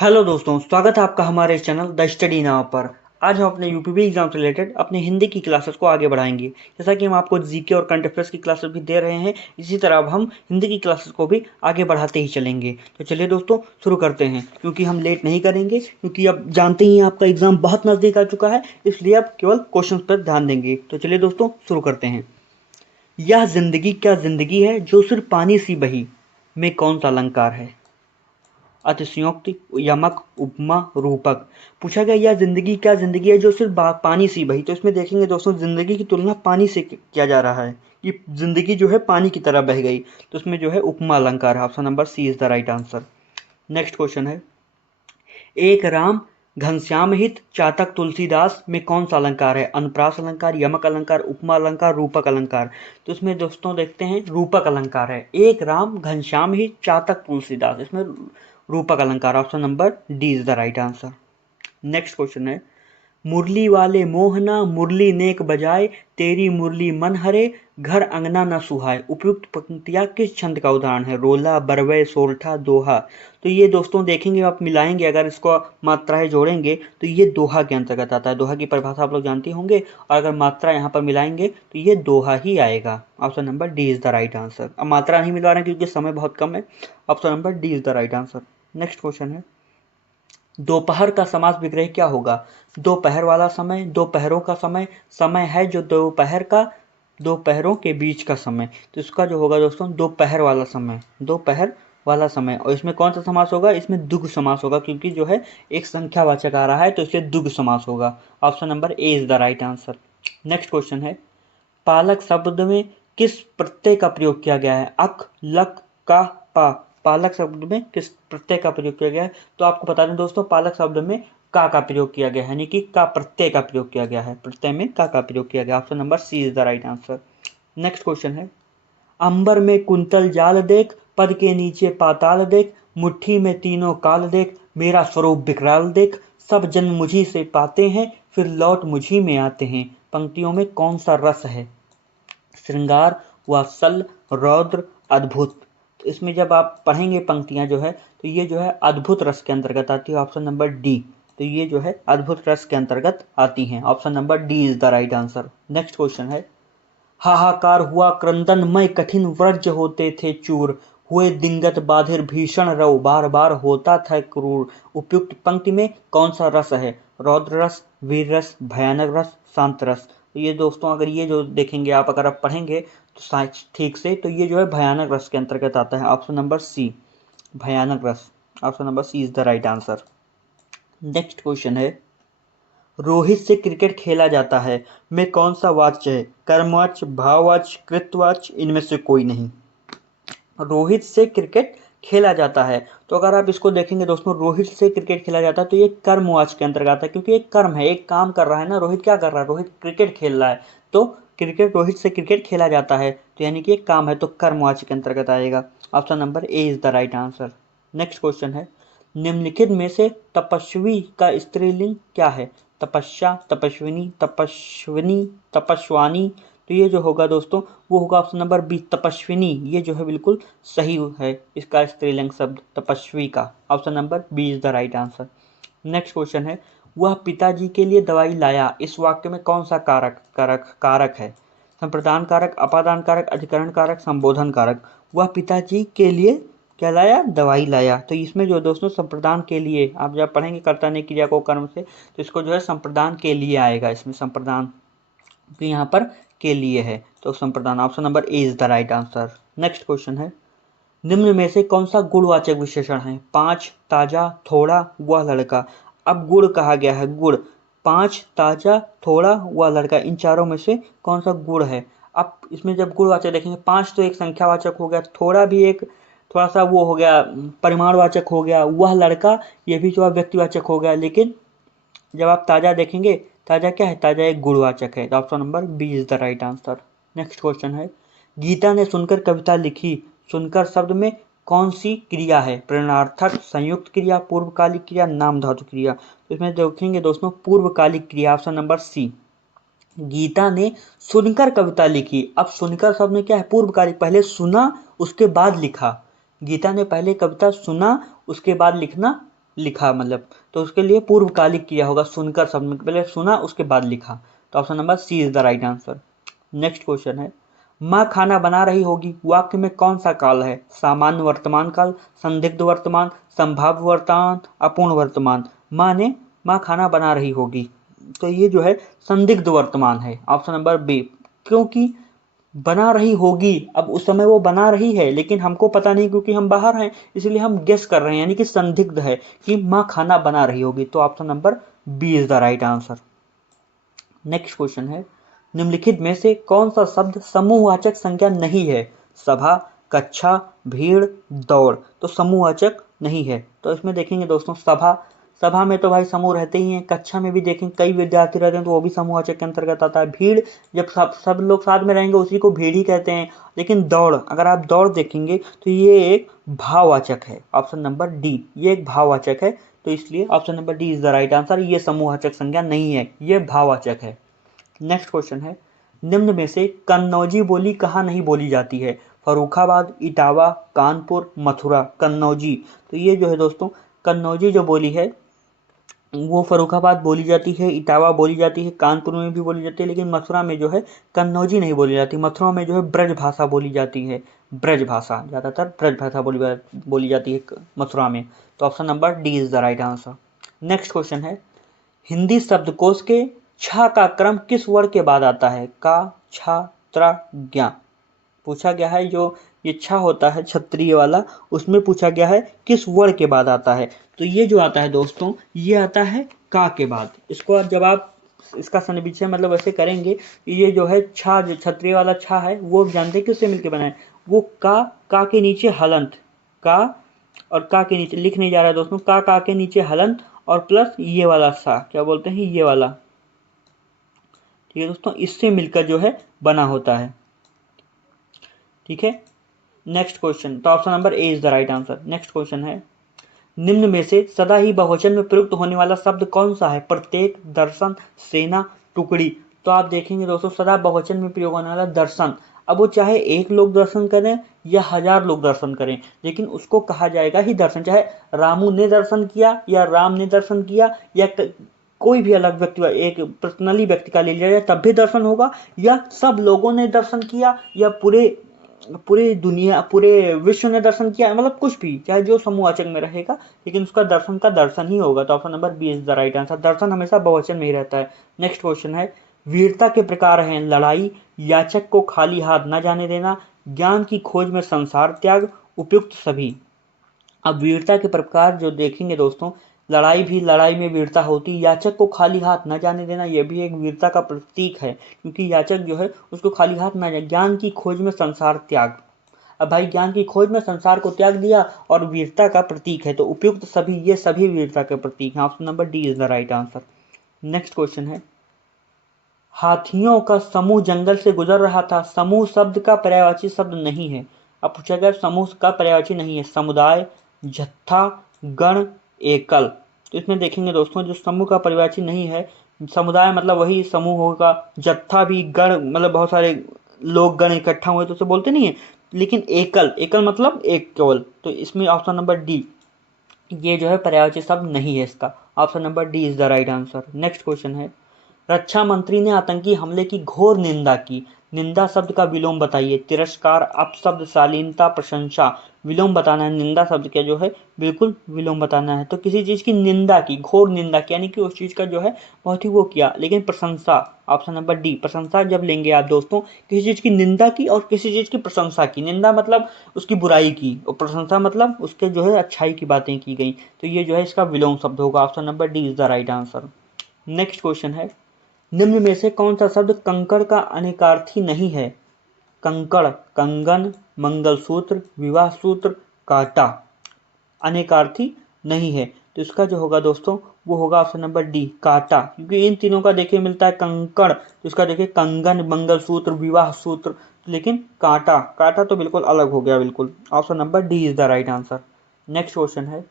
Hello दोस्तों, स्वागत है आपका हमारे चैनल द स्टडी नाउ पर। आज हम अपने यूपीपी एग्जाम से रिलेटेड अपने हिंदी की क्लासेस को आगे बढ़ाएंगे। जैसा कि हम आपको जीके और करंट अफेयर्स की क्लासेस भी दे रहे हैं, इसी तरह अब हम हिंदी की क्लासेस को भी आगे बढ़ाते ही चलेंगे। तो चलिए दोस्तों, शुरू करते हैं, क्योंकि हम लेट नहीं करेंगे, क्योंकि अब जानते ही हैं आपका एग्जाम बहुत नज़दीक आ चुका है, इसलिए अब केवल क्वेश्चन पर ध्यान देंगे। तो चलिए दोस्तों, शुरू करते हैं। यह जिंदगी क्या जिंदगी है जो सिर्फ पानी सी बही में कौन सा अलंकार है? अतिशयोक्ति, यमक, उपमा, रूपक। पूछा गया यह जिंदगी क्या जिंदगी है जो सिर्फ पानी सी बही। तो इसमें देखेंगे दोस्तों, जिंदगी की तुलना पानी से किया जा रहा है। ये जिंदगी जो है पानी की तरह बह गई, तो इसमें जो है उपमा अलंकार है। Option number C is the right answer. Next question है, एक राम घनश्याम हित चातक तुलसीदास में कौन सा अलंकार है? अनुप्रास अलंकार, यमक अलंकार, उपमा अलंकार, रूपक अलंकार। तो इसमें दोस्तों देखते हैं, रूपक अलंकार है। एक राम घनश्याम हित चातक तुलसीदास, इसमें रूपक अलंकार। Option number D is the right answer. Next question है, मुरली वाले मोहना मुरली नेक बजाए तेरी मुरली मन हरे घर अंगना न सुहाए। उपयुक्त पंक्तियां किस छंद का उदाहरण है? रोला, बरवै, सोरठा, दोहा। तो ये दोस्तों देखेंगे, आप मिलाएंगे, अगर इसको मात्राएं जोड़ेंगे तो ये दोहा के अंतर्गत आता है। दोहा की परिभाषा आप लोग जानते होंगे, और अगर मात्रा यहाँ पर मिलाएंगे तो ये दोहा ही आएगा। Option number D is the right answer. अब मात्रा नहीं मिला रहे हैं क्योंकि समय बहुत कम है। Option number D is the right answer. Next question है, दोपहर का समास विग्रह क्या होगा? दोपहर वाला समय, दोपहरों का समय, समय है जो दोपहर का, दोपहरों के बीच का समय। तो इसका जो होगा दोस्तों, दोपहर वाला समय, दोपहर वाला समय। और इसमें कौन सा समास होगा? इसमें द्विगु समास होगा, क्योंकि जो है एक संख्यावाचक आ रहा है, तो इसलिए द्विगु समास होगा। Option number A is the right answer. Next question है, पालक शब्द में किस प्रत्यय का प्रयोग किया गया है? अक, लक, का, पा। पालक शब्द में किस प्रत्यय का प्रयोग किया गया है? तो आपको बता दें दोस्तों, पालक शब्द में का प्रयोग किया गया है, यानी कि का प्रत्यय का प्रयोग किया गया है। प्रत्यय में का प्रयोग किया गया। Option number C is the right answer. Next question है, अंबर में कुंतल जाल देख, पद के नीचे पाताल देख, मुट्ठी में तीनों काल देख, मेरा स्वरूप विकराल देख, सब जन्म मुझी से पाते हैं, फिर लौट मुझी में आते हैं। पंक्तियों में कौन सा रस है? श्रृंगार, वात्सल, रौद्र, अद्भुत। तो इसमें जब आप पढ़ेंगे पंक्तियां जो है, तो ये जो है अद्भुत रस के अंतर्गत आती है। Option number D. तो ये जो है अद्भुत रस के अंतर्गत आती हैं। Option number D is the right answer. Next question है, हाहाकार हुआ क्रंदन मय कठिन व्रज होते थे चूर, हुए दिंगत बाधिर भीषण रव बार बार होता था क्रूर। उपयुक्त पंक्ति में कौन सा रस है? रौद्र रस, वीर रस, भयानक रस, शांत रस। तो ये दोस्तों, अगर ये जो देखेंगे आप, अगर आप पढ़ेंगे तो ठीक से, तो ये जो है भयानक रस के अंतर्गत आता है। ऑप्शन नंबर सी, भयानक रस। Option number C is the right answer. Next question है, रोहित से क्रिकेट खेला जाता है में कौन सा वाच्य है? कर्मवाच्य, भाववाच्य, कृतवाच्य, इनमें से कोई नहीं। रोहित से क्रिकेट खेला जाता है, तो अगर आप इसको देखेंगे दोस्तों, रोहित से क्रिकेट खेला जाता है, तो ये कर्मवाच्य के अंतर्गत आता है, क्योंकि एक कर्म है, एक काम कर रहा है ना। रोहित क्या कर रहा है? रोहित क्रिकेट खेल रहा है, तो क्रिकेट, रोहित से क्रिकेट खेला जाता है, तो यानी कि एक काम है, तो कर्मवाच्य के अंतर्गत आएगा। Option number A is the right answer. Next question है, निम्नलिखित में से तपस्वी का स्त्रीलिंग क्या है? तपस्या, तपस्विनी, तपस्विनी, तपस्वानी। तो ये जो होगा दोस्तों, वो होगा ऑप्शन नंबर बी, तपस्विनी। ये जो है बिल्कुल सही है, इसका स्त्रीलिंग शब्द तपस्वी का। Option number B is the right answer. Next question है, वह पिताजी के लिए दवाई लाया, इस वाक्य में कौन सा कारक है? संप्रदान कारक, अपादान कारक, अधिकरण कारक, संबोधन कारक। वह पिताजी के लिए क्या लाया? दवाई लाया। तो इसमें जो दोस्तों संप्रदान के लिए, आप जब पढ़ेंगे कर्ता ने क्रिया को कर्म से, तो इसको जो है संप्रदान के लिए आएगा। इसमें संप्रदान तो यहाँ पर के लिए है, तो संप्रदान। Option number A is the right answer. Next question है, निम्न में से कौन सा गुणवाचक विशेषण है? पाँच, ताजा, थोड़ा, वह लड़का। अब गुड़ कहा गया है, गुड़। पाँच, ताजा, थोड़ा, वह लड़का, इन चारों में से कौन सा गुण है? अब इसमें जब गुणवाचक देखेंगे, पाँच तो एक संख्यावाचक हो गया, थोड़ा भी एक थोड़ा सा वो हो गया, परिमाणवाचक हो गया, वह लड़का ये भी जो है व्यक्तिवाचक हो गया। लेकिन जब आप ताजा देखेंगे, ताजा क्या है? ताजा एक गुणवाचक है। Option number B is the right answer. Next question है, गीता ने सुनकर कविता लिखी, सुनकर शब्द में कौन सी क्रिया है? प्रेरणार्थक, संयुक्त क्रिया, पूर्वकालिक क्रिया, नाम धातु क्रिया। तो इसमें देखेंगे दोस्तों, पूर्वकालिक क्रिया। ऑप्शन नंबर सी। गीता ने सुनकर कविता लिखी। अब सुनकर शब्द में क्या है? पूर्वकालिक, पहले सुना उसके बाद लिखा। गीता ने पहले कविता सुना, उसके बाद लिखा, मतलब तो उसके लिए पूर्वकालिक किया होगा, सुनकर शब्द पहले सुना उसके बाद लिखा। तो option number C is the right answer. Next question है, माँ खाना बना रही होगी वाक्य में कौन सा काल है? सामान्य वर्तमान काल, संदिग्ध वर्तमान, संभाव्य वर्तमान, अपूर्ण वर्तमान। माँ खाना बना रही होगी, तो ये जो है संदिग्ध वर्तमान है, ऑप्शन नंबर बी। क्योंकि बना रही होगी, अब उस समय वो बना रही है लेकिन हमको पता नहीं क्योंकि हम बाहर हैं, इसलिए हम गेस कर रहे हैं, यानी कि संदिग्ध है कि माँ खाना बना रही होगी। तो option number B is the right answer. Next question है, निम्नलिखित में से कौन सा शब्द समूहवाचक संज्ञा नहीं है? सभा, कक्षा, भीड़, दौड़। तो समूहवाचक नहीं है, तो इसमें देखेंगे दोस्तों सभा में तो भाई समूह रहते ही हैं, कक्षा में भी देखेंगे कई विद्यार्थी रहते हैं तो वो भी समूहवाचक के अंतर्गत आता है। भीड़, जब सब लोग साथ में रहेंगे उसी को भीड़ ही कहते हैं। लेकिन दौड़, अगर आप दौड़ देखेंगे तो ये एक भाववाचक है, ऑप्शन नंबर डी, ये एक भाववाचक है। तो इसलिए option number D is the right answer. ये समूहवाचक संज्ञा नहीं है, ये भाववाचक है। नेक्स्ट क्वेश्चन है, निम्न में से कन्नौजी बोली कहाँ नहीं बोली जाती है? फर्रुखाबाद, इटावा, कानपुर, मथुरा। कन्नौजी, तो ये जो है दोस्तों कन्नौजी जो बोली है वो फर्रुखाबाद बोली जाती है, इटावा बोली जाती है, कानपुर में भी बोली जाती है, लेकिन मथुरा में जो है कन्नौजी नहीं बोली जाती। मथुरा में जो है ब्रज भाषा बोली जाती है, ब्रज भाषा, ज़्यादातर ब्रज भाषा बोली जाती है मथुरा में। तो option number D is the right answer. Next question है, हिंदी शब्दकोश के छ का क्रम किस वर्ण के बाद आता है? का, छ, त्र, ज्ञ। पूछा गया है, जो ये छ होता है क्षत्रिय वाला, उसमें पूछा गया है किस वर्ण के बाद आता है? तो ये जो आता है दोस्तों, ये आता है का के बाद। इसको जब आप इसका सन्निविच्छेद मतलब ऐसे करेंगे, ये जो है छ, जो क्षत्रिय वाला छ है, वो जानते हैं किससे मिलकर बना है? वो का के नीचे हलंत, का और का के नीचे लिख नहीं जा रहा है दोस्तों, का के नीचे हलंत और प्लस ये वाला सा, क्या बोलते हैं, ये वाला, ठीक है दोस्तों, इससे मिलकर जो है बना होता है। ठीक है, नेक्स्ट क्वेश्चन, तो option number A is the right answer. Next question है, निम्न में से सदा ही बहुवचन में प्रयुक्त होने वाला शब्द कौन सा है? प्रत्येक, दर्शन, सेना, टुकड़ी। तो आप देखेंगे दोस्तों सदा बहुवचन में प्रयोग होने वाला दर्शन, अब वो चाहे एक लोग दर्शन करें या 1000 लोग दर्शन करें, लेकिन उसको कहा जाएगा ही दर्शन। चाहे रामू ने दर्शन किया या राम ने दर्शन किया या कोई भी अलग व्यक्ति, एक पर्सनली व्यक्ति का ले लिया जाए तब भी दर्शन होगा, या सब लोगों ने दर्शन किया या पूरी दुनिया, पूरे विश्व ने दर्शन किया, मतलब कुछ भी, चाहे जो समूहवाचक में रहेगा लेकिन उसका दर्शन का दर्शन ही होगा। तो option number B is the right answer. दर्शन हमेशा बहुवचन में ही रहता है। नेक्स्ट क्वेश्चन है, वीरता के प्रकार हैं लड़ाई, याचक को खाली हाथ न जाने देना, ज्ञान की खोज में संसार त्याग, उपयुक्त सभी। अब वीरता के प्रकार जो देखेंगे दोस्तों, लड़ाई में वीरता होती है, याचक को खाली हाथ न जाने देना, यह भी एक वीरता का प्रतीक है, क्योंकि याचक जो है उसको खाली हाथ न जाए। ज्ञान की खोज में संसार त्याग, अब भाई ज्ञान की खोज में संसार को त्याग दिया और वीरता का प्रतीक है, तो उपयुक्त सभी, ये सभी वीरता के प्रतीक हैं। Option number D is the right answer. Next question है, हाथियों का समूह जंगल से गुजर रहा था, समूह शब्द का पर्यायवाची शब्द नहीं है। अब पूछा गया समूह का पर्यायवाची नहीं है, समुदाय, जत्था, गण, एकल। तो इसमें देखेंगे दोस्तों, जो समूह का पर्यायवाची नहीं है, समुदाय मतलब वही समूह होगा, जत्था भी, गण मतलब बहुत सारे लोग गण इकट्ठा हुए तो उसे बोलते नहीं है, लेकिन एकल मतलब एक केवल। तो इसमें ऑप्शन नंबर डी, ये जो है पर्यायवाची शब्द नहीं है इसका। Option number D is the right answer. Next question है, रक्षा मंत्री ने आतंकी हमले की घोर निंदा की, निंदा शब्द का विलोम बताइए। तिरस्कार, अपशब्द, शालीनता, प्रशंसा। विलोम बताना है, निंदा शब्द का जो है बिल्कुल विलोम बताना है। तो किसी चीज की निंदा की, घोर निंदा की, यानी कि उस चीज का जो है बहुत ही वो किया, लेकिन प्रशंसा, ऑप्शन नंबर डी, प्रशंसा जब लेंगे आप दोस्तों, किसी चीज की निंदा की और किसी चीज की प्रशंसा की। निंदा मतलब उसकी बुराई की और प्रशंसा मतलब उसके जो है अच्छाई की बातें की गई, तो ये जो है इसका विलोम शब्द होगा। Option number D is the right answer. Next question है, निम्न में से कौन सा शब्द कंकड़ का अनेकार्थी नहीं है? कंकड़, कंगन, मंगलसूत्र, विवाह सूत्र, कांटा। अनेकार्थी नहीं है, तो इसका जो होगा दोस्तों वो होगा ऑप्शन नंबर डी, कांटा, क्योंकि इन तीनों का देखिए मिलता है कंकड़, तो इसका देखिए कंगन, मंगलसूत्र, विवाह सूत्र, लेकिन कांटा तो बिल्कुल अलग हो गया बिल्कुल। Option number D is the right answer. Next question है,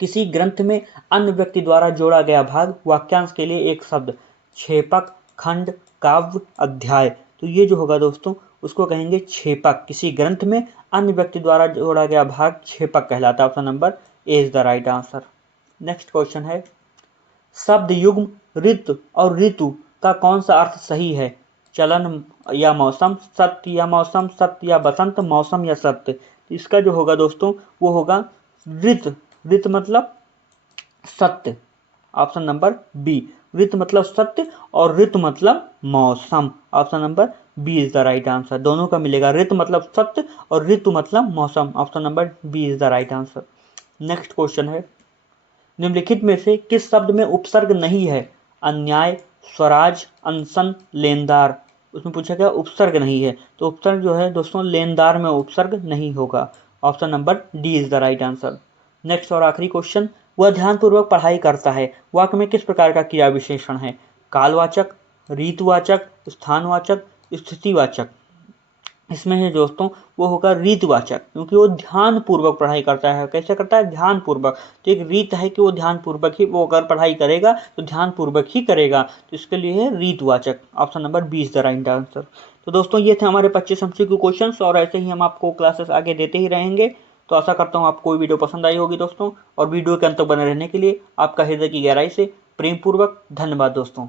किसी ग्रंथ में अन्य व्यक्ति द्वारा जोड़ा गया भाग, वाक्यांश के लिए एक शब्द। छेपक, खंड, काव्य, अध्याय। तो ये जो होगा दोस्तों उसको कहेंगे छेपक। किसी ग्रंथ में अन्य व्यक्ति द्वारा जोड़ा गया भाग छेपक कहलाता है। Option number A is the right answer. Next question है, शब्द युग्म ऋतु और ऋतु का कौन सा अर्थ सही है? चलन या मौसम, सत्य या मौसम, सत्य या बसंत, मौसम या सत्य। इसका जो होगा दोस्तों वो होगा ऋत। ऋत मतलब सत्य, ऑप्शन नंबर बी। ऋत मतलब सत्य और ऋतु मतलब मौसम, option number B is the right answer. दोनों का मिलेगा, ऋत मतलब सत्य और ऋतु मतलब मौसम, option number B is the right answer. Next question है, निम्नलिखित में से किस शब्द में उपसर्ग नहीं है? अन्याय, स्वराज, अनशन, लेनदार। उसमें पूछा गया उपसर्ग नहीं है, तो उपसर्ग जो है दोस्तों लेनदार में उपसर्ग नहीं होगा, option number D is the right answer. Next और आखिरी क्वेश्चन, वह ध्यानपूर्वक पढ़ाई करता है, वाक्य में किस प्रकार का क्रिया विशेषण है? कालवाचक, रीतवाचक, स्थानवाचक, स्थितिवाचक। इसमें है दोस्तों वो होगा रीतवाचक, क्योंकि वो ध्यानपूर्वक पढ़ाई करता है। कैसे करता है? ध्यानपूर्वक। तो एक रीत है कि वो ध्यानपूर्वक ही, वो अगर पढ़ाई करेगा तो ध्यानपूर्वक ही करेगा, तो इसके लिए है रीतवाचक, option number B is the right answer. तो दोस्तों ये थे हमारे 25 MCQ क्वेश्चंस, और ऐसे ही हम आपको क्लासेस आगे देते ही रहेंगे। तो आशा करता हूँ आपको वीडियो पसंद आई होगी दोस्तों, और वीडियो के अंत तक बने रहने के लिए आपका हृदय की गहराई से प्रेम पूर्वक धन्यवाद दोस्तों।